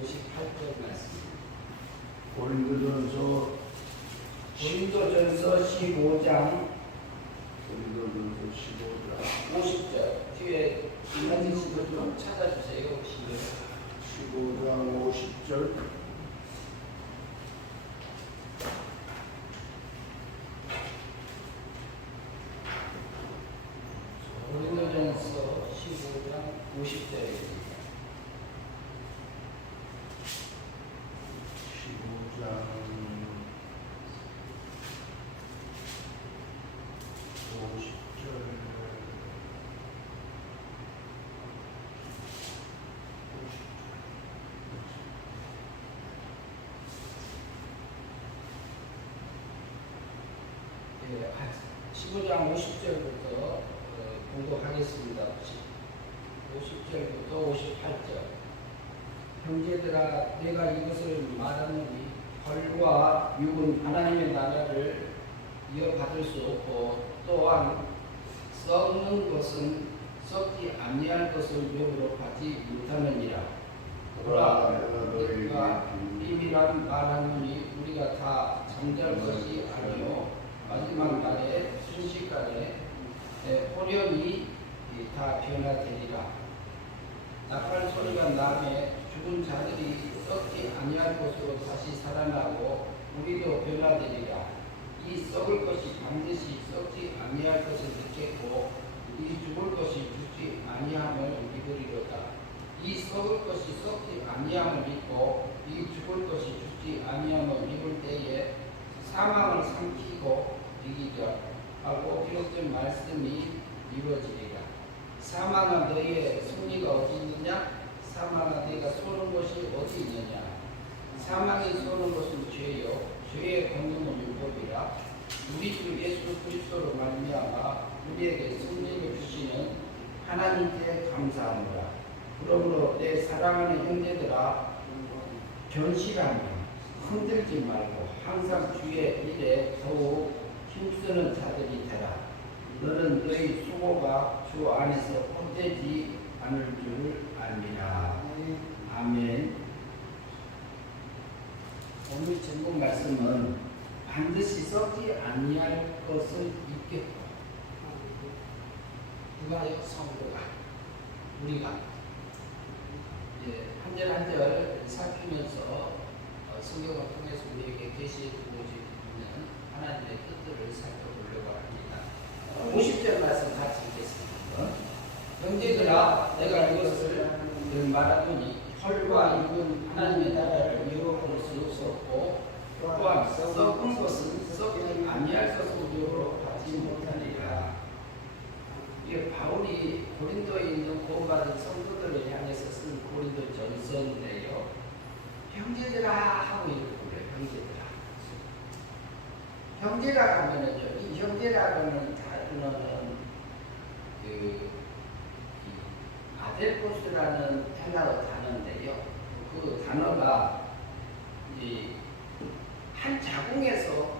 58절 말씀. 고린도전서 15장 15장 50절 뒤에 인간지식을 좀 찾아주세요. 15장 50절 고린도전서 15장 50절입니다. 15장 50절 예, 15장 50절부터 공독하겠습니다. 50절부터 58절. 형제들아, 내가 이것을 말하노니 혈과 육은 하나님의 나라를 이어받을 수 없고, 또한 썩는 것은 썩지 아니할 것을 욕으로 받지 못하느니라. 보라, 우리가 비밀한 말하노니 우리가 다 잠잘 것이 아니요 마지막 날에 순식간에 호련히 다 변화되리라. 나팔 소리가 나매 죽은 자들이 썩지 아니할 것으로 다시 살아나고 우리도 변화되리라. 이 썩을 것이 반드시 썩지 아니할 것을 믿겠고 이 죽을 것이 죽지 아니함을 믿으리로다. 이 썩을 것이 썩지 아니함을 믿고 이 죽을 것이 죽지 아니함을 믿을 때에 사망을 삼키고 이기자 하고 기록된 말씀이 이루어지리라. 사망아, 너희의 승리가 어디 있느냐? 사망아, 네가 쏘는 것이 어디 있느냐? 사망이 쏘는 것은 죄요, 죄의 권능은 율법이라. 우리 주 예수 그리스도로 말미암아 우리에게 승리를 주시는 하나님께 감사하노라. 그러므로 내 사랑하는 형제들아, 견실하며 흔들지 말고 항상 주의 일에 더욱 힘쓰는 자들이 되라. 너는 너희 수고가 주 안에서 헛되지 않을 줄 압니다. 아멘. 오늘 전문 말씀은 반드시 썩지 아니할 것을 믿겠고, 누가요? 성도가, 우리가 한 절 한 절 살피면서 성경을 통해서 우리에게 계시해 주고 있는 하나님의 뜻들을 살펴보려고 합니다. 50절 말씀 같이 읽겠습니다. 형제들아, 내가 이것을 말하노니 혈과 육은 하나님의 나라를 이루어볼 수 없고, 또한 썩은 것은 썩지 아니할 것을 이루어 받지 못하리라. 이게 바울이 고린도에 있는 구원받은 성도들을 향해서 쓴 고린도 전서인데요. 형제들아 하고 이렇게 불러요. 형제들아. 형제라 하면은요, 이 형제라는 단어는 아델포스라는 헬라어 단어인데요. 그 단어가 한 자궁에서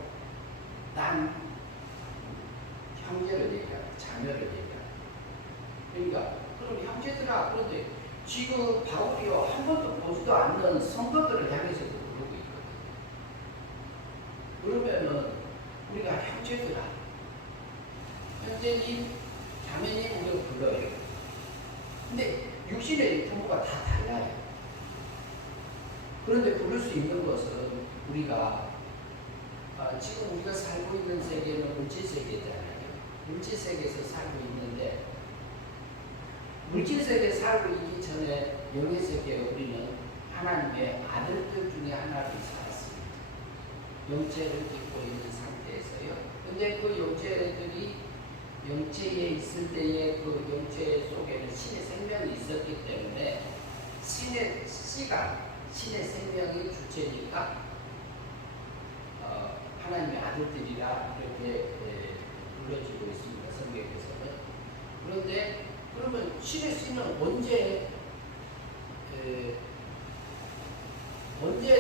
난 형제를 얘기하고 자매를 얘기하고. 그러니까 그럼 형제들아, 그런데 지금 바울이요 한 번도 보지도 않는 성도들을 향해서도 부르고 있거든요. 그러면은 우리가 형제들아, 형제님, 자매님 우리가 불러요. 근데 육신의 부모가 다 달라요. 그런데 부를 수 있는 것은 우리가 지금 우리가 살고 있는 세계는 물질 세계잖아요. 물질 세계에서 살고 있는데, 물질 세계에 살고 있기 전에 영의 세계에 우리는 하나님의 아들들 중에 하나를 살았습니다. 영체를 입고 있는 상태에서요. 근데 그 영체들이 영체에 있을 때에 그 영체 속에는 신의 생명이 있었기 때문에 신의 씨가, 신의 생명이 주체니까 하나님의 아들들이라 이렇게 불러지고 있습니다. 성경에서는. 그런데 그러면 신의 씨는 언제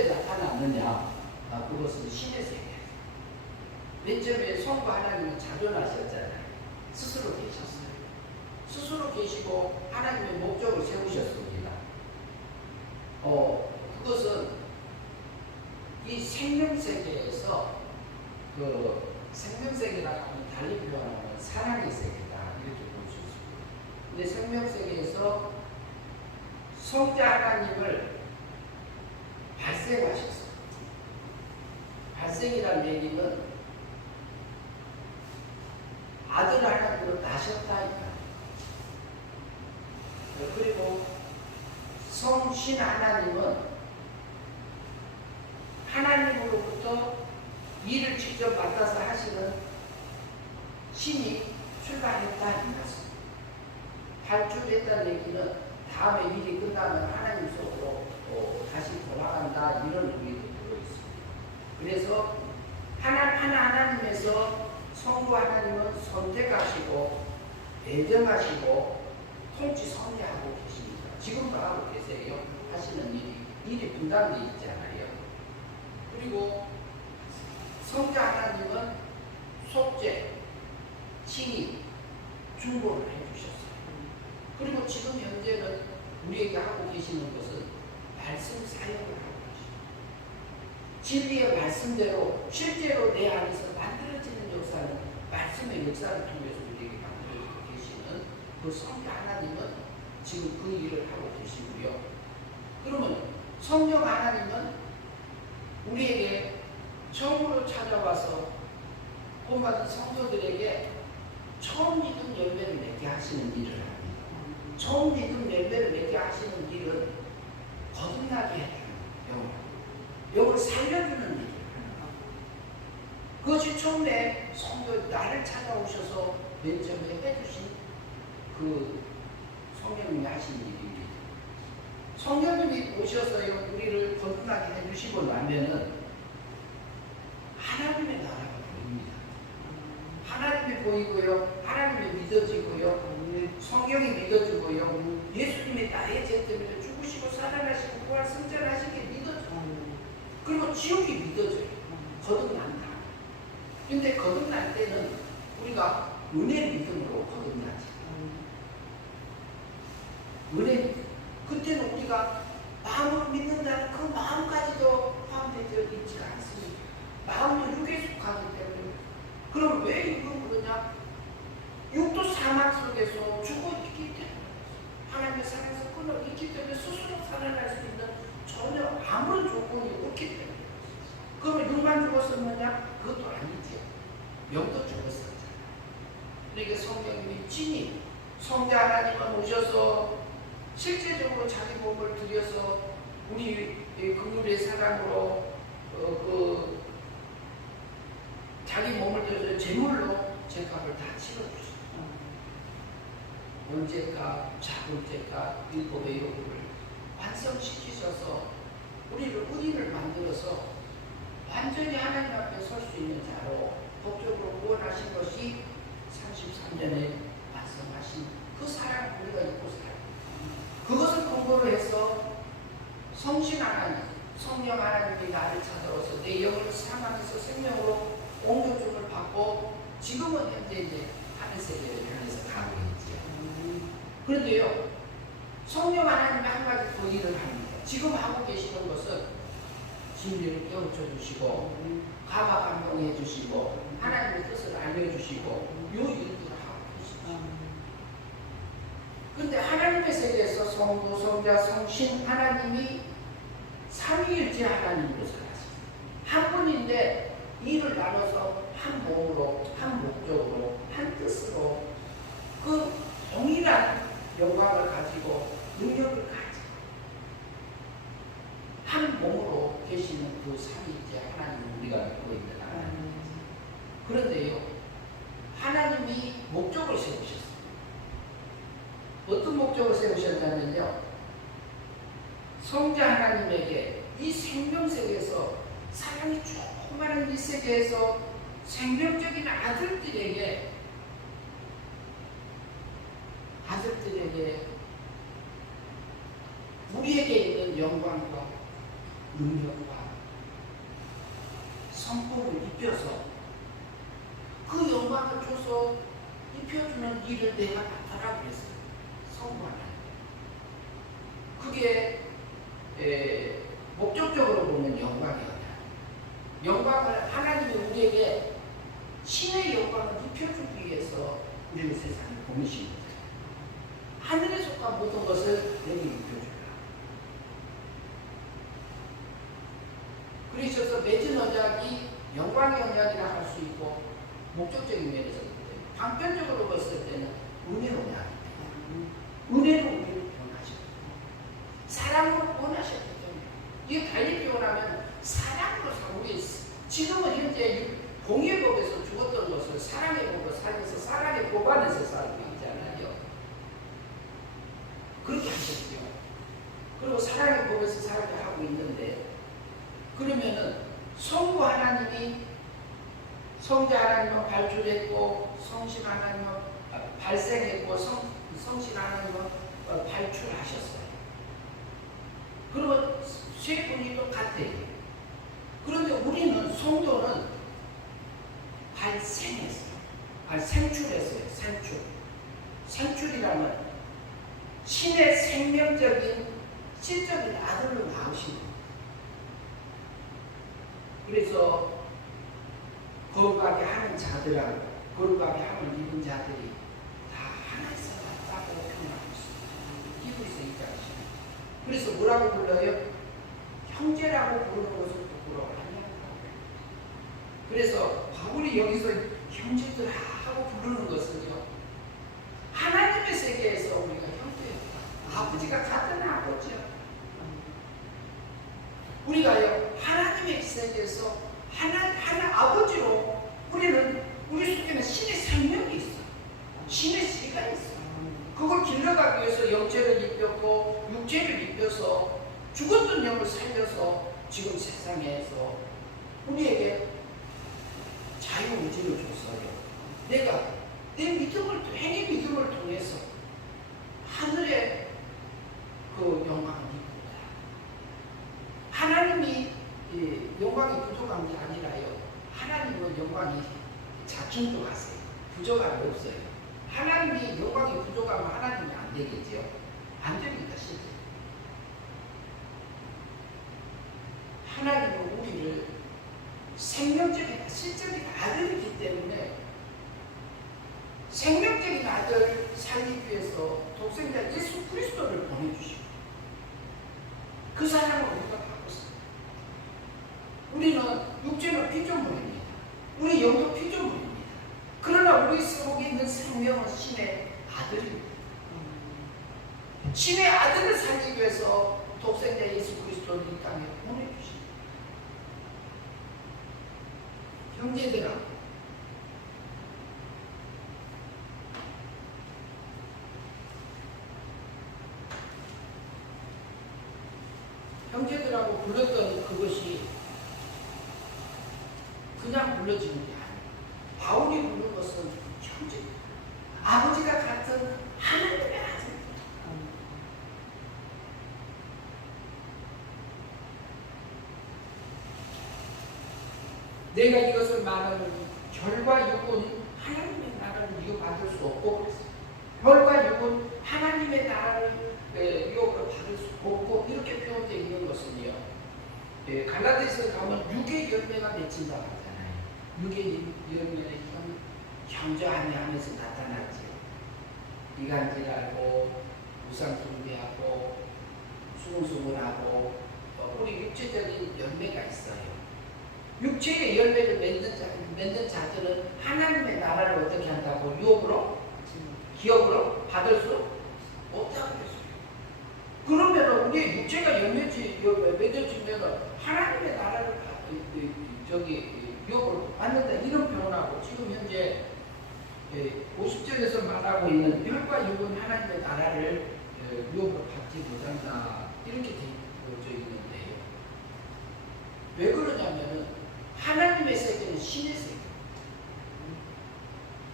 나타났느냐? 그것은 신의 세계. 맨 처음에 성부 하나님은 자존하셨잖아요. 스스로 계셨어요. 스스로 계시고 하나님의 목적을 세우셨습니다. 생명세계에서 그 생명세계라고 하면 달리 표현하면 사랑의 세계다 이렇게 볼 수 있습니다. 근데 생명세계에서 성자 하나님을 발생하셨어요. 발생이라는 얘기는 아들 하나님으로 나셨다니까. 그리고 성신 하나님은 하나님으로부터 일을 직접 맡아서 하시는 신이 출발했다 이 말씀. 발주됐다는 얘기는 다음에 일이 끝나면 하나님 속으로 다시 돌아간다 이런 의미도 들어있습니다. 그래서 하나님에서 성부 하나님은 선택하시고 배정하시고 통치 섭리하고 계십니다. 지금도 하고 계세요. 하시는 일이 분담되어 있잖아요. 그리고 성자 하나님은 속죄, 칭의, 중보를 해주셨어요. 그리고 지금 현재는 우리에게 하고 계시는 것은 말씀 사역을 하고 계십니다. 진리의 말씀대로 실제로 내 안에서 만들어지는 역사는 말씀의 역사를 통해서 우리에게 만들어지고 계시는 그 성자 하나님은 지금 그 일을 하고 계시고요. 그러면 성령 하나님은 우리에게 처음으로 찾아와서 본받은 성도들에게 처음 믿음 열매를 맺게 하시는 일을 합니다. 처음 믿음 열매를 맺게 하시는 일은 거듭나게 해주는 영을 살려주는 일이에요. 그것이 처음에 성도 나를 찾아오셔서 맨 처음에 해주신 그 성령님이 하신 일입니다. 성령님이 오셔서요 우리를 거듭나게 해주시고 나면은 하나님의 나라가 보입니다. 하나님이 보이고요, 하나님이 믿어지고요, 성경이 믿어지고요, 예수님이 나의 죄 때문에 죽으시고 살아나시고 부활 승천하시게 믿어져요. 그리고 지옥이 믿어져요. 거듭난다. 근데 거듭날 때는 우리가 은혜 믿음으로 거듭나지. 은혜 믿음. 그때는 우리가 마음으로 믿는다는 그 마음까지도 포함되어 있지가 않습니다. 마음도 육에 속하기 때문에. 그럼 왜 이건 그러냐? 육도 사막 속에서 죽어있기 때문에, 하나님의 사랑에서 끊어있기 때문에 스스로 살아날 수 있는 전혀 아무런 조건이 없기 때문에. 그러면 육만 죽었었느냐? 그것도 아니죠. 영도 죽었었잖아요. 그러니까 성령님이 친히 성자 하나님은 오셔서 실제적으로 자기 몸을 들여서 우리 그물의 사랑으로 자기 몸을 들여서 제물로 죄값을 다 치러주셨어요. 원죄값, 자본죄값, 율법의 요구를 완성시키셔서 우리를 의인을 만들어서 완전히 하나님 앞에 설 수 있는 자로 법적으로 구원하신 것이 33년에 완성하신 그 사랑 우리가 입고 살아요. 그것을 근거로 해서 성신 하나님, 성령 하나님이 나를 찾아와서 내 영을 사망에서 생명으로 옮겨줌을 받고 지금은 현재 이제 하늘 세계를 향해서 가고 있지요. 그런데요, 성령 하나님이 한 가지 더 일을 합니다. 지금 하고 계시는 것은 진리를 깨우쳐 주시고 감화 감동해 주시고 하나님의 뜻을 알려주시고 이 일들을 하고 계십니다. 그런데 하나님의 세계에서 성부, 성자, 성신 하나님이 삼위일체 하나님으로 살아있습니다. 한 분인데 일을 나눠서 한 몸으로, 한 목적으로, 한 뜻으로 그 동일한 영광을 가지고 능력을 가지고 한 몸으로 계시는 그 삼위일체 하나님을 우리가 믿고 있는 하나님. 그런데요, 하나님이 목적을 세우셨어요. 어떤 목적을 세우셨냐면요, 성자 하나님에게 이 생명세계에서 사랑이 충만한 이 세계에서 생명적인 아들들에게 우리에게 있는 영광과 능력과 성품을 입혀서 그 영광을 줘서 입혀주는 일을 내가 맡아라 그랬어요. 성부 하나님. 그게 목적적으로 보면 영광이었다. 영광을 하나님이 우리에게 신의 영광을 입혀주기 위해서 우리를 세상에 보내신 거예요. 하늘에 속한 모든 것을 내게 입혀주라. 그러셔서 맺은 언약이 영광의 언약이라 할 수 있고 목적적인 면에서 방편적으로 봤을 때는 은혜 언약입니다. 은혜로 우리를 변하셨고 사랑으로 원하셨기 때문에 이게 달리 표현하면 사랑으로 우리 지금은 현재 공의 법에서 죽었던 것을 사랑의 법으로 살면서 사랑의 법 안에서 살고 있잖아요. 그렇게 하셨죠. 그리고 사랑의 법에서 살게 하고 있는데 그러면은 성부 하나님이 성자 하나님은 발출했고 성신 하나님은 발생했고 성신 하나님은 발출하셨어요. 그러면 세 분이 똑같아요. 그런데 우리는 성도는 발생했어요. 생출했어요. 생출이라면 신의 생명적인 실적인 아들로 나오신 거예요. 그래서 거룩하게 하는 자들하고 거룩하게 함을 입은 자들이 다 하나에서 왔다고 표현하고 있습니다. 히브리서 2장. 그래서 뭐라고 불러요? 형제라고 부르는 것을 부끄러워하냐고. 그래서 바울이 여기서 형제들 하고 부르는 것은요, 하나님의 세계에서 우리가 형제예요. 아버지가 같은 아버지요. 우리가요 하나님의 세계에서 하나 아버지로 우리 속에는 신의 생명이 있어. 신의 씨가 있어. 그걸 길러가기 위해서 영체를 입혔고 육체를 입혀서 죽었던 영을 살려서 지금 세상에서 우리에게 자유의지를 줬어요. 내가 내 행위 믿음을 통해서 하늘의 그 영광을 입는다. 하나님이 영광이 부족한 게 아니라요. 하나님은 영광이 작중도 하세요. 부족함이 없어요. 하나님이 영광이 부족하면 하나님이 안 되겠죠? 안 됩니다, 실제. 하나님은 우리를 생명적인 실적인 아들이기 때문에 생명적인 아들을 살리기 위해서 독생자 예수 그리스도를 보내주시고 그 사랑을 우리가 받고 있습니다. 우리는 육체는 피조물입니다. 우리 영도 피조물입니다. 그러나 우리 속에 있는 생명은 신의 아들입니다. 신의 아들을 살리기 위해서 독생자 예수 그리스도를 이 땅에 보내주십니다. 형제들아, 형제들하고 불렀던 그것이 그냥 불러지는 게 아니에요. 바울이 부른 것은 형제, 아버지가 같은 하나님의 아들. 내가 이것을 말하는 혈과 육은 하나님의 나라를 이어받을 수 없고 혈과 육은 하나님의 나라를 유혹을 받을 수 없고 이렇게 표현되어 있는 것은요. 갈라디아서 가면 육의 열매가 맺힌다고 하잖아요. 육의 열매는 형제 안에서 나타나죠. 이간질하고 우상숭배하고 수근수근하고 우리 육체적인 열매가 있어요. 육체의 열매를 맺는 자들은 하나님의 나라를 어떻게 한다고? 유혹으로? 기업으로 받을 수 없다고 그랬어요. 그러면 우리의 육체가 맺어지면 하나님의 나라를 유혹을 받는다 이런 표현하고 지금 현재 50절에서 말하고 있는 혈과 육은 하나님의 나라를 유혹을 받지 못한다 이렇게 되어져 있는데요. 왜 그러냐면은 하나님의 세계는 신의 세계.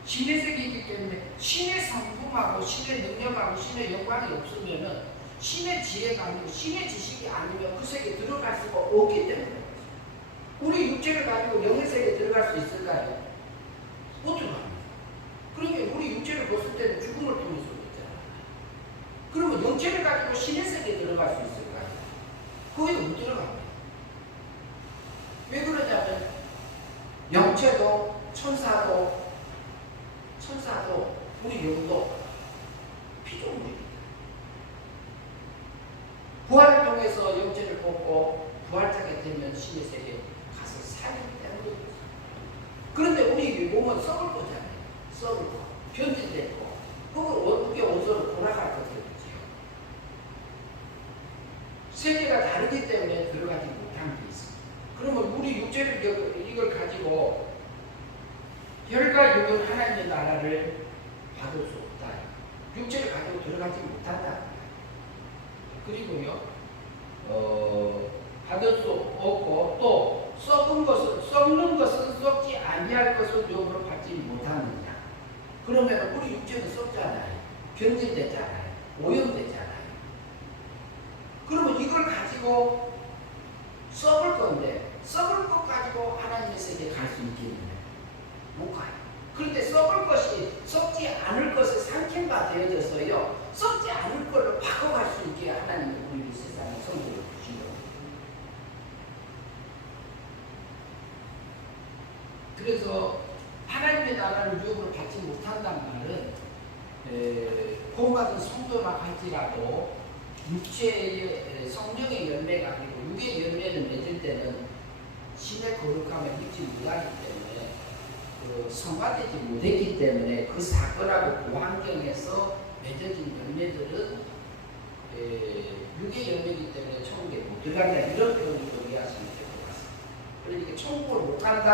신의 세계이기 때문에 신의 성품하고 신의 능력하고 신의 영광이 없으면은 신의 지혜가 아니고 신의 지식이 아니면 그 세계에 들어갈 수가 없기 때문에 우리 육체를 가지고 영의 세계에 들어갈 수 있을까요? 못 들어갑니다. 그러니까 우리 육체를 벗을 때는 죽음을 통해서 있잖아요. 그러면 영체를 가지고 신의 세계에 들어갈 수 있을까요? 거의 못 들어갑니다. 왜 그러냐면 천사도 우리 영도 피조물입니다. 부활을 통해서 영체를 뽑고 부활자가 되면 신의 세계에 가서 살기 때문에. 그런데 우리 몸은 썩을 거잖아요. 썩을 거, 변질될 거. 그걸 어떻게 원소로 돌아갈 거겠지요. 세계가 다르기 때문에 들어가지 못한 게 있습니다. 그러면 우리 육체를 이걸 가지고 혈과 육은 하나님의 나라를 받을 수 없다. 육체를 가지고 들어가지 못한다. 그리고요, 받을 수 없고 또 썩는 것은 썩지 아니할 것을 영으로 받지 못하느냐. 그러면 우리 육체는 썩잖아요. 변질됐잖아요. 오염됐잖아요. 그러면 이걸 가지고 썩을 건데 썩을 것 가지고 하나님의 세계에 갈 수 있겠느냐? 못 가요. 그런데 썩을 것이 썩지 않을 것에 상캔바 되어져서요. 썩지 않을 걸로 바꿔갈 수 있게 하나님은 우리 세상에 성도를 주신 겁니다. 그래서 하나님의 나라를 유혹으로 받지 못한다는 말은 구원받은 성도라 할지라도 육체의 성령의 열매가 아니고 육의 열매를 맺을 때는 신의 거룩함을 입지 못하기 때문에 성화되지 못했기 때문에 그 사건하고 그 환경에서 맺어진 열매들은 육의 열매이기 때문에 천국에 못 들어간다. 이런 표현으로 이해하시면 될 것 같습니다. 그러니까 천국을 못 간다.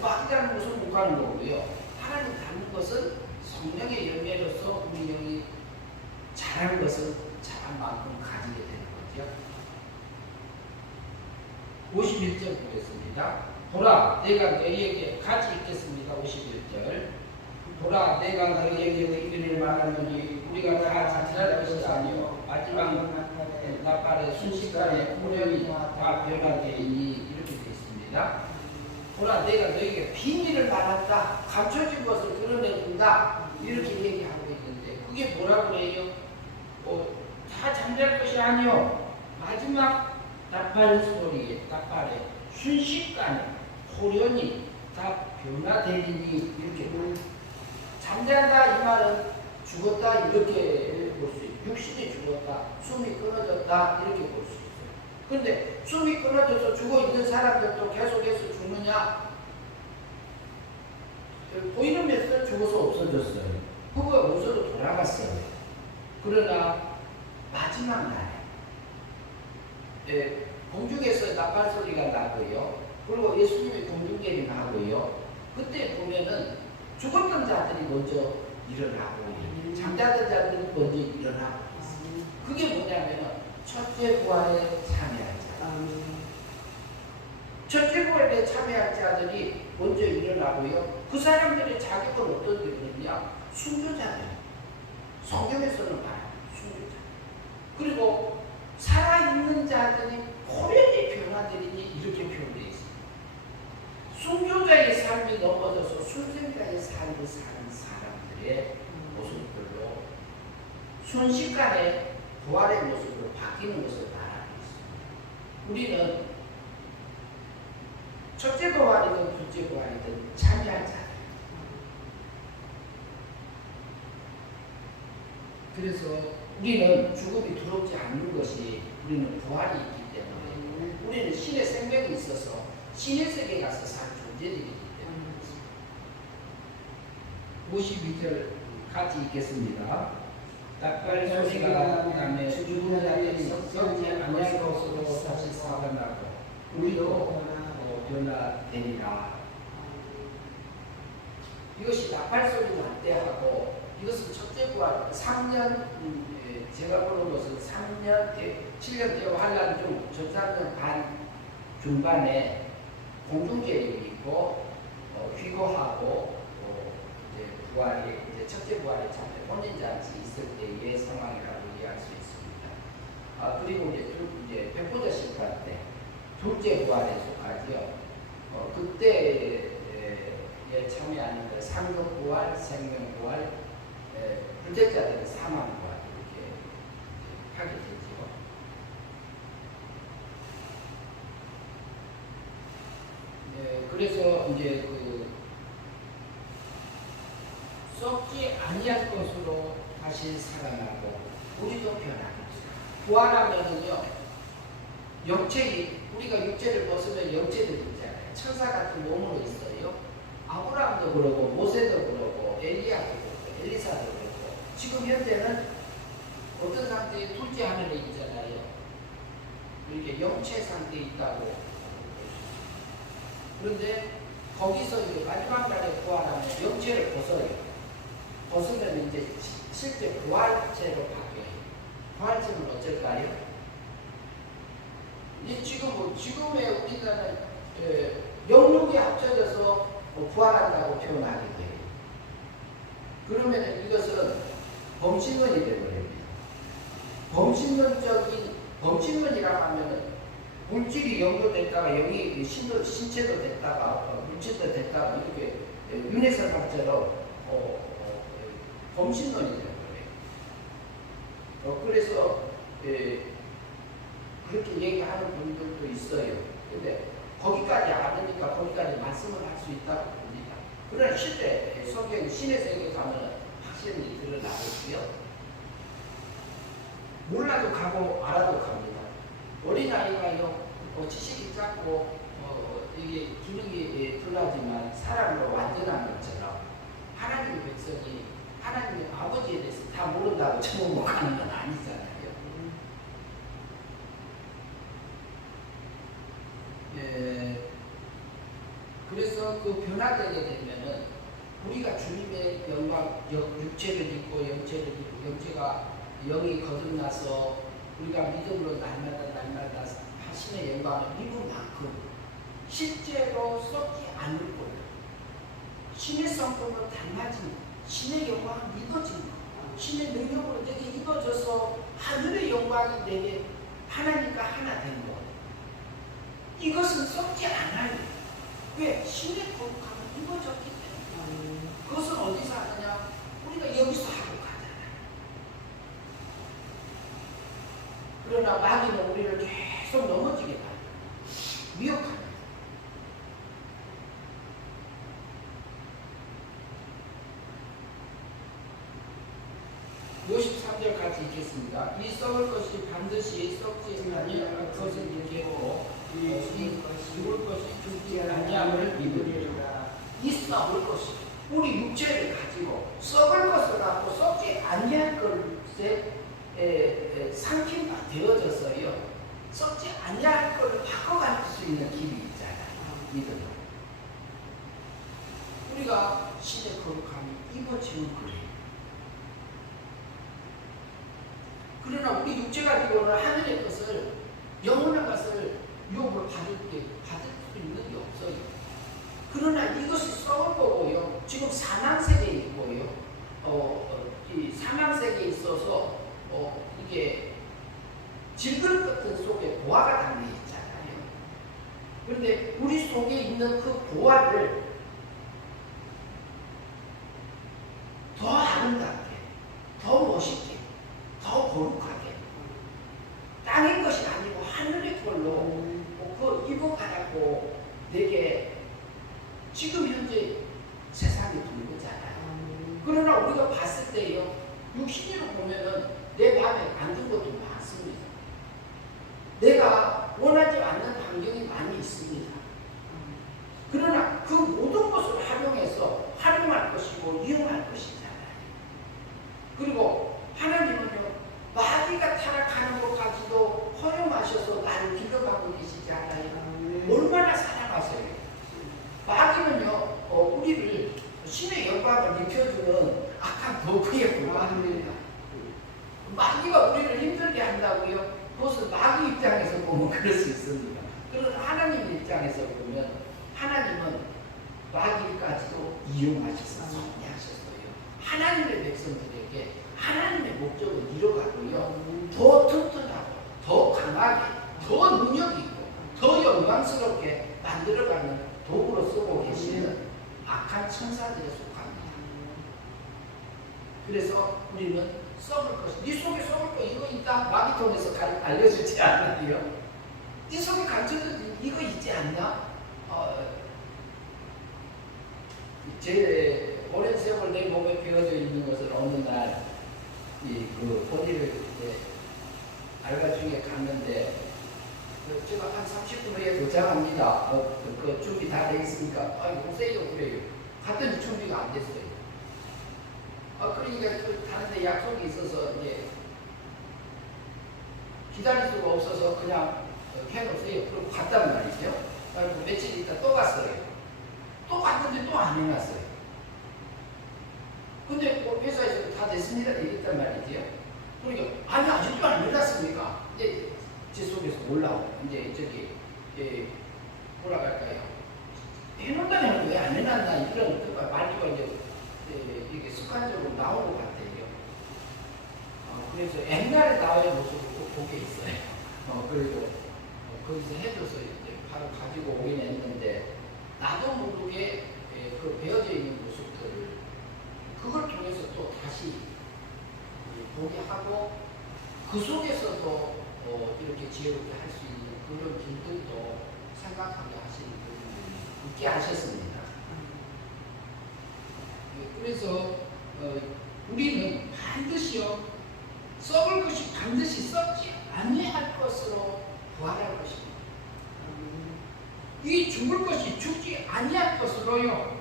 빠지자는 것은 못 가는 거고요. 하나님 닮은 것은 성령의 열매로서 우리 영이 잘한 것은 잘한 만큼 가지게 되는 거죠. 51절 보겠습니다. 보라, 내가 너희에게 같이 있겠습니다. 51절. 보라, 내가 너희에게 이르기를 말하노니 우리가 다 지날 것이 아니요 마지막 나팔의 순식간에 후련이 다 변화되니 이렇게 되어 있습니다. 보라, 내가 너희에게 비밀을 말한다. 감춰진 것을 드러내준다. 이렇게 얘기하고 있는데 그게 뭐라고 해요? 다 잠잘 것이 아니요 마지막 나팔 소리에 나팔에 순식간에 호련이 다 변화되니 이렇게 잠잔다 이 말은 죽었다 이렇게 볼 수 있어요. 육신이 죽었다, 숨이 끊어졌다 이렇게 볼 수 있어요. 근데 숨이 끊어져서 죽어 있는 사람들도 계속해서 죽느냐? 보이는 메시지는 죽어서 없어졌어요. 그거가 원소로 돌아갔어요. 그러나 마지막 날에 공중에서 나팔 소리가 나고요. 그리고 예수님의 공중예림하고요. 그때 보면은 죽었던 자들이 먼저 일어나고 잠자던 자들이 먼저 일어나고 있어요. 그게 뭐냐면은 첫째 부활에 참여할 자. 첫째 부활에 참여할 자들이 먼저 일어나고요. 그 사람들의 자격은 어떤 게 그러냐? 순교자들. 성경에서는 말해요. 순교자. 그리고 살아있는 자들이 호련히 변화되리니 이렇게 표현되어 있습니다. 순교자의 삶이 넘어져서 순생자의 삶을 사는 사람들의 모습들로 순식간에 부활의 모습으로 바뀌는 것을 말하고 있습니다. 우리는 첫째 부활이든 둘째 부활이든 참여한 자들. 그래서 우리는 죽음이 두렵지 않는 것이 우리는 부활이 있기 때문에 우리는 신의 생명이 있어서 신의 세계에 가서 살 존재들이기 때문에 52절 같이 읽겠습니다. 나팔 소리가 그다음에 죽은 자들이 썩지 아니할 것으로 다시 살아나고 우리도 변화되리라. 이것이 나팔 소리 날 때 하고 이것은 첫째 부활 3년 제가 보는 것은 3년 7년 되어 환란 중 전사년 반 중반에 공중제림이 있고 귀고하고 이제 부활이 이제 첫째 부활에 참여 혼인잔치 있을 때의 상황이라고 이해할 수 있습니다. 그리고 이제 백보자 심판 때 둘째 부활에 속하지요. 그때에 참여하는 그 상급 부활, 생명 부활, 불택자들은 사망 부활 이렇게 하게 되죠. 그래서 이제 다시 살아나고 우리도 변하고 부활하면은요 영체 우리가 육체를 벗으면 영체들이 있잖아요. 천사 같은 몸으로 있어요. 아브라함도 그러고 모세도 그러고 엘리야도 그러고 엘리사도 그러고 지금 현재는 어떤 상태에 둘째 하늘에 있잖아요. 이렇게 영체 상태에 있다고. 그런데 거기서 이제 마지막 날에 부활하면 영체를 벗어요. 벗으면 이제 실제 부활체로 바뀌어요. 부활체는 어쩔까요? 이 지금의 우리나라는 영육이 합쳐져서 부활한다고 표현하게 돼요. 그러면 이것은 범신론이 되어버립니다. 범신론이라고 하면은 물질이 영도 됐다가 영이 신체도 됐다가 물질도 됐다가 이렇게 윤회설학처럼 범신론이 되는 거예요. 그래서 그렇게 얘기하는 분들도 있어요. 근데 거기까지 않으니까 거기까지 말씀을 할 수 있다고 봅니다. 그러나 실제 성경 신의 세계 가면 확실히 드러나고요. 몰라도 가고 알아도 갑니다. 어린아이가요 지식이 작고 이게 기능이 덜하지만 사람으로 완전한 것처럼 하나님의 백성이 하나님의 아버지에 대해서 다 모른다고 처먹어가는 건 아니잖아요. 그래서 그 변화되게 되면은 우리가 주님의 영광, 육체를 입고 영체를 입고 영체가 영이 거듭나서 우리가 믿음으로 날마다 하신의 영광을 입은 만큼 실제로 썩지 않을 거예요. 신의 성품으로 닮아진 신의 영광을 입어진 거. 신의 능력으로 내게 입어져서 하늘의 영광이 내게 하나님과 하나 된 거. 이것은 썩지 않아요. 왜? 신의 거룩함을 입어졌기 때문에. 그것은 어디서 하느냐? 우리가 여기서 하고 가잖아요. 그러나 마귀는 우리를 계속 넘어지게 봐요. 미혹합니다. 53절 같이 읽겠습니다. 이 썩을 것이 반드시 썩지 아니할 것을 읽겠고 이 죽을 것이 죽지 아니함을 믿으리라. 이 썩을 것이 우리 육체를 가지고 썩을 것을 갖고 썩지 아니할 것에 삼킨 바 되어져서요. 썩지 아니할 것을 바꿔갈 수 있는 길이 있잖아요. 믿음으로. 우리가 신의 거룩함이 입어지는 거예요. 그러나 우리 육체가 가지고는 하늘의 것을 영원한 것을 유혹으로 받을 수 있는 게 없어요. 그러나 이것이 썩을 거고요. 지금 사망세계에 있고요. 이 사망세계에 있어서 이게 질그릇 같은 속에 보화가 담겨 있잖아요. 그런데 우리 속에 있는 그 보화를 더 아름답게, 더 멋있게, 더 거룩하게 땅의 것이 아니고 하늘의 걸로 그 입어가라고 내게 지금 현재 세상에 들고잖아요. 그러나 우리가 봤을 때요 육신으로 보면은 내 마음에 안 든 것도 많습니다. 내가 원하지 않는 환경이 많이 있습니다. 그러나 그 모든 것을 활용할 것이고 이용할 것이잖아요. 그리고 하나님은요 마귀가 타락하는 것까지도 허용하셔서 나를 기억하고 계시지 않아요. 얼마나 사랑하세요. 마귀는요 우리를 신의 영광을 입혀주는 악한 도구에 불과합니다. 마귀가 우리를 힘들게 한다고요? 그것은 마귀 입장에서 보면 그럴 수 있습니다. 그러나 하나님 입장에서 보면 하나님은 마귀까지도 이용하셔서 섭리하셨어요. 하나님의 백성들에게 하나님의 목적을 이뤄가고요. 더 튼튼하고 더 강하게 더 능력 있고 더 영광스럽게 만들어가는 도구로 쓰고 계시는 악한 천사들에 속합니다. 그래서 우리는 썩을 것, 네 속에 썩을 거 이거 있다 마귀 통해서 알려주지 않나요? 네 속에 감춰진 이거 있지 않나? 제 오랜 세월 내 몸에 베어져 있는 것을 어느 날 그 본의를 이제 알바 중에 갔는데 제가 한 30분 후에 도착합니다. 그 준비 다 돼 있으니까 오세요 그래요. 갔더니 준비가 안 됐어요. 그러니까 그 다른데 약속이 있어서 이제 기다릴 수가 없어서 그냥 해놓으세요. 그리고 갔단 말이죠. 그리고 며칠 있다 또 갔어요. 또 갔는데 또 안 해놨어요. 근데 뭐 회사에서 다 됐습니다 이랬단 말이죠. 그러니까 아니 아직도 안 해놨습니까? 이제 제 속에서 올라오고 이제 저기 뭐라 할까요? 해놓는다면 왜 안 해놨나 이런 말투가 이제 이게 습관적으로 나오는 것 같아요. 그래서 옛날에 나의 모습을 꼭 보게 있어요. 그리고 거기서 해줘서 이제 바로 가지고 오긴 했는데 나도 모르게 그 배어져 있는 모습들을 그걸 통해서 또 다시 보게 하고 그 속에서도 이렇게 지혜롭게 할 수 있는 그런 길들도 생각하게 하시는 부분이 있게 하셨습니다. 그래서 우리는 반드시요 썩을 것이 반드시 썩지 아니할 것으로 부활할 것입니다. 이 죽을 것이 죽지 아니할 것으로요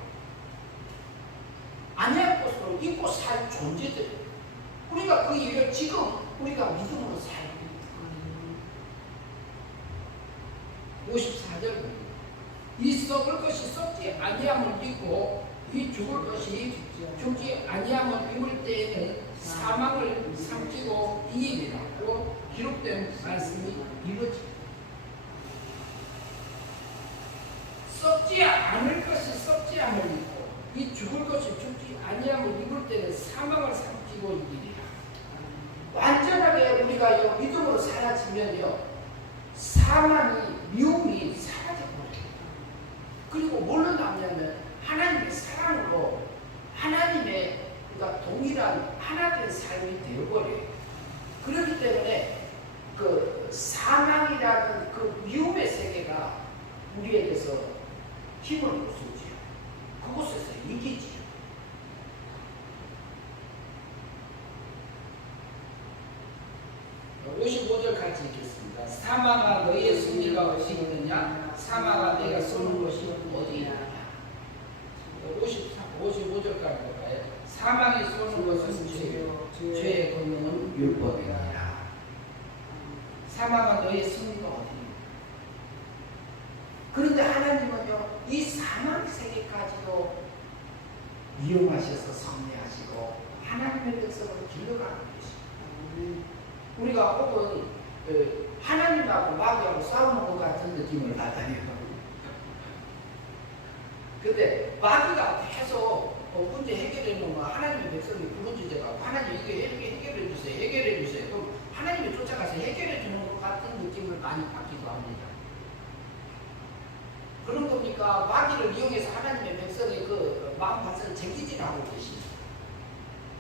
아니할 것으로 잊고 살 존재들 우리가 그 일을 지금 우리가 믿음으로 살고 있습니다. 54절 이 썩을 것이 썩지 아니함을 잊고 이 죽을 것이 죽지 아니함을 입을 때에는 사망을 삼키고 이기리라고 기록된 말씀이 이루어집니다. 썩지 않을 것이 썩지 않을 입고 이 죽을 것이 죽지 아니함을 입을 때는 사망을 삼키고 이기리라. 완전하게 우리가 믿음으로 사라지면요 사망이 미움이 사라져버려요. 그리고 뭘로 남냐면 하나님의 사랑으로 하나님의 그러니까 동일한 하나된 삶이 되어버려요. 그렇기 때문에 그 사망이라는 그 미움의 세계가 우리에게서 힘을 못 쓰지요. 그곳에서 이기지요. 어, 55절 같이 읽겠습니다. 사망아 너희의 승리가 어디 있느냐? 사망아 내가 쏘는 것이 어디 있느냐? 55절까지 볼까요? 사망이 쏘는 것은 죄의 권능은 율법이니라. 사망아 너희의 승리가 어디 있느냐? 그런데 하나님은요 이 사망 세계까지도 이용하셔서 섭리하시고 하나님의 백성으로 길러가는 것입니다. 우리가 혹은 하나님하고 마귀하고 싸우는 것 같은 느낌을 받아요. 근데 마귀가 계속 문제 해결해 놓으면 하나님의 백성이 부르짖어가고 하나님 이게 해결해 주세요. 해결해 주세요. 그럼 하나님이 쫓아가서 해결해 주는 것 같은 느낌을 많이 받기도 합니다. 그런 겁니까? 마귀를 이용해서 하나님의 백성의 그 마음밭을 쟁기질하고 계십니다.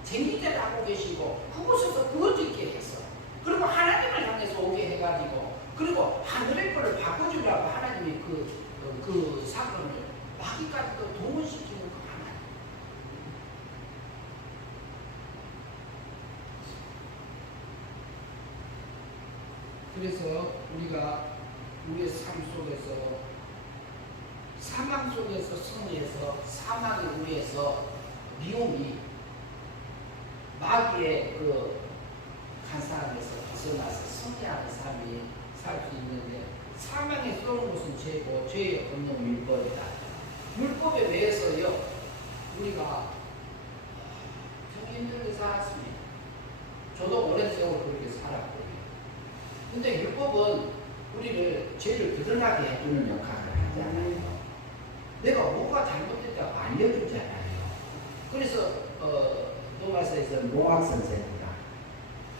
쟁기질하고 계시고 그곳에서 부어지게 해서 그리고 하나님을 향해서 오게 해가지고 그리고 하늘의 거를 바꿔주려고 하나님이 그 사건을 마귀까지도 동원시키는 그 하나님. 그래서 우리가 우리의 삶 속에서 사망 속에서 승리해서 사망에 의해서 미움이 마귀의 그 간사함에서 벗어나서 승리하는 삶이 살 수 있는데 사망에 쏘는 것은 죄고 죄의 권능은 율법이다. 율법에 의해서요 우리가 정말 힘들게 살았습니다. 저도 오랜 세월 그렇게 살았거든요. 근데 율법은 우리를 죄를 드러나게 해주는 역할을 하잖아요. 내가 뭐가 잘못됐다고 알려주잖아요. 그래서 노마서에서 몽학 선생이다.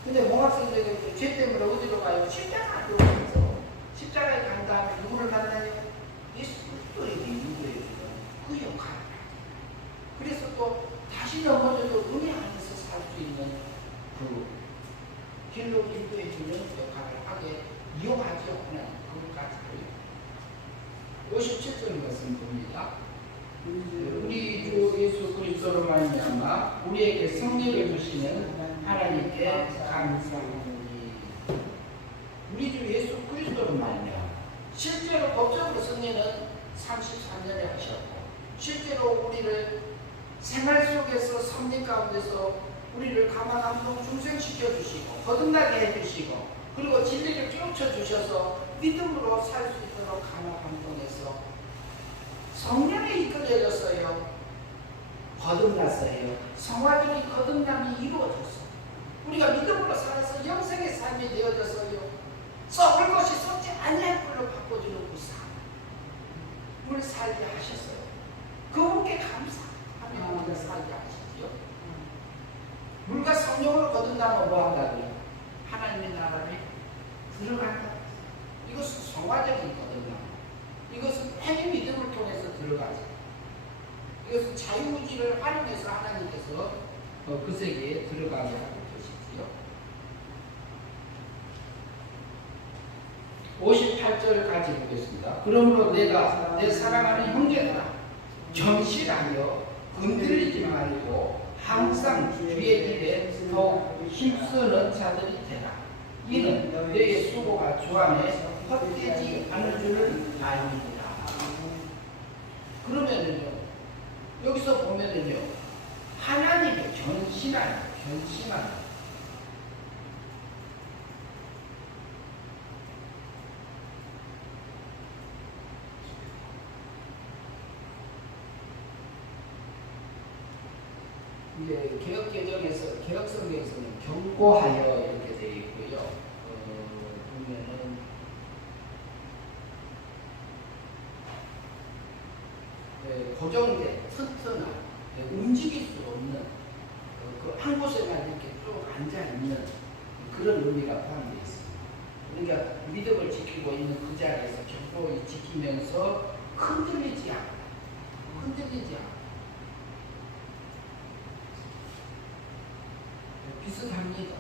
근데 몽학 선생은 죄 때문에 어디로 가요? 십자가로 가서 십자가에 간 다음에 누구를 만나요? 예수 그리스도에게 인도해 주는 그 역할을 하죠. 그래서 또 다시 넘어져도 은혜 안에서 살 수 있는 그 길로 인도해 주는 역할을 하게 이용하죠. 그냥 그것까지도요. 57절 말씀 봅니다. 우리 주 예수 그리스도로 말미암아 우리에게 성령을 주시는 하나님께 감사하니 우리 주 예수 그리스도로 말미암아 실제로 법적으로 승리는 33년에 하셨고 실제로 우리를 생활 속에서 섭리 가운데서 우리를 가만함으로 중생시켜 주시고 거듭나게 해주시고 그리고 진리를 깨우쳐 주셔서 믿음으로 살 수 있도록 가만함동에서 성령에 이끌어졌어요. 거듭났어요. 성화적인 거듭남이 이루어졌어요. 우리가 믿음으로 살아서 영생의 삶이 되어졌어요. 썩을 것이 썩지 아니할 걸로 바꿔주는 그 삶을 살게 하셨어요. 그분께 감사하며 우리가 살게 하시지요. 물과 성령으로 거듭나면 뭐한다고요? 하나님의 나라에 들어간다. 이것은 성화적인 거듭남. 이것은 행위 믿음을 통해서 들어가죠. 이것은 자유의지를 활용해서 하나님께서 그 세계에 들어가게 하고 계시지요. 58절까지 보겠습니다. 그러므로 내가 내 사랑하는 형제들아 견실하여 흔들리지 말고 항상 주의 일에 더욱 힘쓰는 자들이 되라. 이는 너의 수고가 주 안에 헛되지 않을 줄을 알미니라. 그러면은요, 여기서 보면은요, 하나님의 견신한 이제 개혁성경에서는 경고하여 이렇게 되어 있고요. 보면은 고정된 튼튼한 움직일 수 없는 그 한 곳에만 이렇게 쭉 앉아 있는 그런 의미가 포함되어 있습니다. 그러니까 믿음을 지키고 있는 그 자리에서 견고히 지키면서 흔들리지 않고 비슷합니다.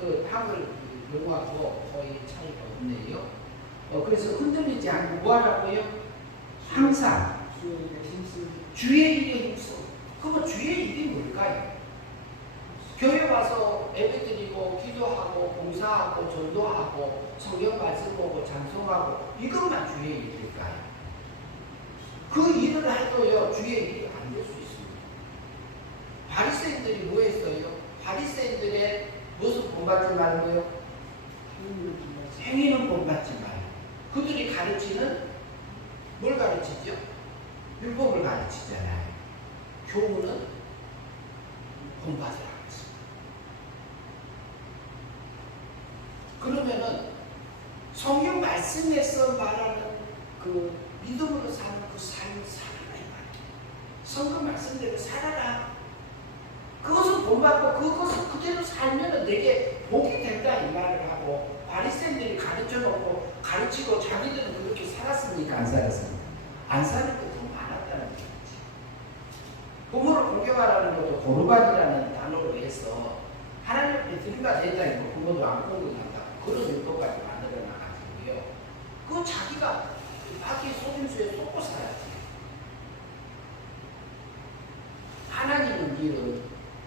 그 한글 영어하고 거의 차이가 없네요. 그래서 흔들리지 않고 뭐하라고요? 항상 주의 일에 힘써. 그거 주의 일이 뭘까요? 교회 와서 예배드리고 기도하고 봉사하고 전도하고 성경 말씀 보고 찬송하고 이것만 주의 일일까요? 그 일을 해도요 주의 일이 안 될 수 있습니다. 바리새인들이 뭐 했어요? 바리새인들의 무슨 본받지 말고요? 행위는 본받지 말고 그들이 가르치는 뭘 가르치죠? 율법을 가르치잖아요. 교훈은 본받으라고 했습니다. 그러면은 성경 말씀에서 말하는 그 믿음으로 사는 그 삶을 살아라 이 말이에요. 성경 말씀대로 살아라. 그것을 본받고 그것을 그대로 살면은 내게 복이 된다 이 말을 하고 바리새인들이 가르쳐 놓고 가르치고 자기들은 그렇게 살았습니까? 안 살았습니까? 안 사는 게 더 많았다는 얘기지. 부모를 공경하라는 것도 고르반이라는 단어로 해서 하나님 앞에 드림바 된다 이거 부모도 안 공경한다 그런 의도까지 만들어 놔가지고요. 그건 자기가 마귀의 속임수에 속고 살았지. 하나님은 일을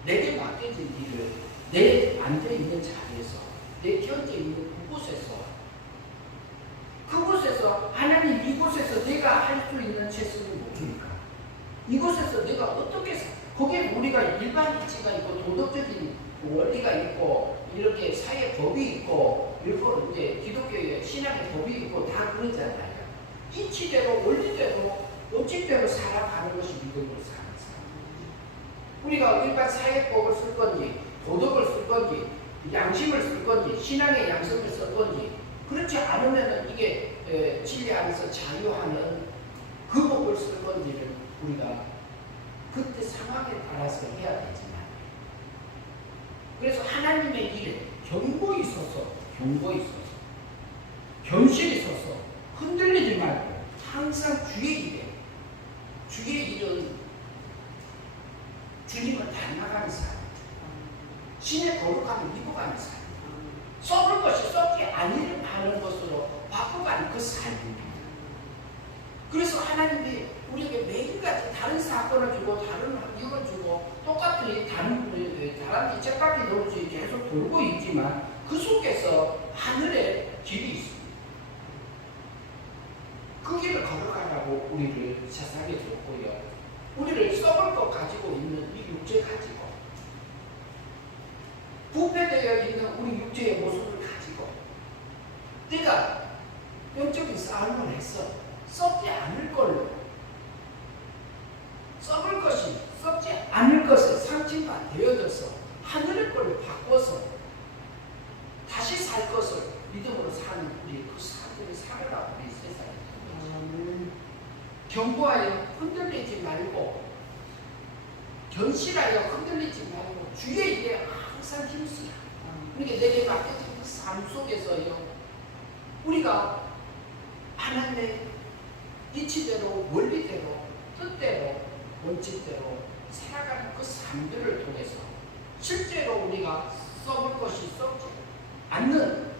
내게 맡겨진 일을 내 앉아있는 자리에서 내 곁에 있는 그곳에서 하나님 이곳에서 내가 할 수 있는 최선을 뭡니까? 이곳에서 내가 어떻게 거기에 우리가 일반 이치가 있고 도덕적인 원리가 있고 이렇게 사회 법이 있고 일본 이제 기독교의 신앙의 법이 있고 다 그러잖아요. 이치대로 원리대로 원칙대로 살아가는 것이 믿음으로 사는 삶. 우리가 일반 사회법을 쓸 건지 도덕을 쓸 건지 양심을 쓸 건지 신앙의 양심을 쓸 건지 그렇지 않으면 이게 진리 안에서 자유하는 그 법을 쓸 건지를 우리가 그때 상황에 따라서 해야 되지만 그래서 하나님의 일에 견고히 서서 견실히 서서 흔들리지 말고 항상 주의 일은 주님을 닮아가는 삶 신의 거룩함을 입어가는 삶 썩을 것이 썩지 아니하는 것으로 바꿔가는 그 삶입니다. 그래서 하나님이 우리에게 매일같이 다른 사건을 주고 다른 환경을 주고 똑같이 다른 쳇바퀴 돌듯이 계속 돌고 있지만 그 속에서 하늘의 길이 있습니다. 그 길을 걸어가라고 우리를 세상에 줬고요. 우리를 썩을 것 가지고 있는 이 육체 가지고 부패되어 있는 우리 육체의 모습을 가지고 내가 영적인 싸움을 해서 썩지 않을 걸로 썩을 것이 썩지 않을 것에 상징만 되어져서 하늘의 걸로 바꿔서 다시 살 것을 믿음으로 사는 우리 그 사람들이 살으라고 우리 세상에 견고하여 흔들리지 말고 견실하여 흔들리지 말고 주의 일에 항상 힘쓰라. 그러니까 내게 맡겨진 그 삶 속에서요 우리가 하나님의 이치대로 원리대로 뜻대로 원칙대로 살아가는 그 삶들을 통해서 실제로 우리가 썩을 것이 썩지 않는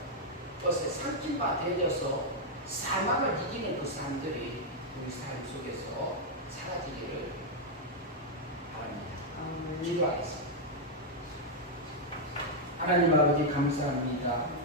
것에 상징바 되어서 사망을 이기는 그 삶들이 우리 삶 속에서 사라지기를 바랍니다. 기도하겠습니다. 하나님 아버지 감사합니다.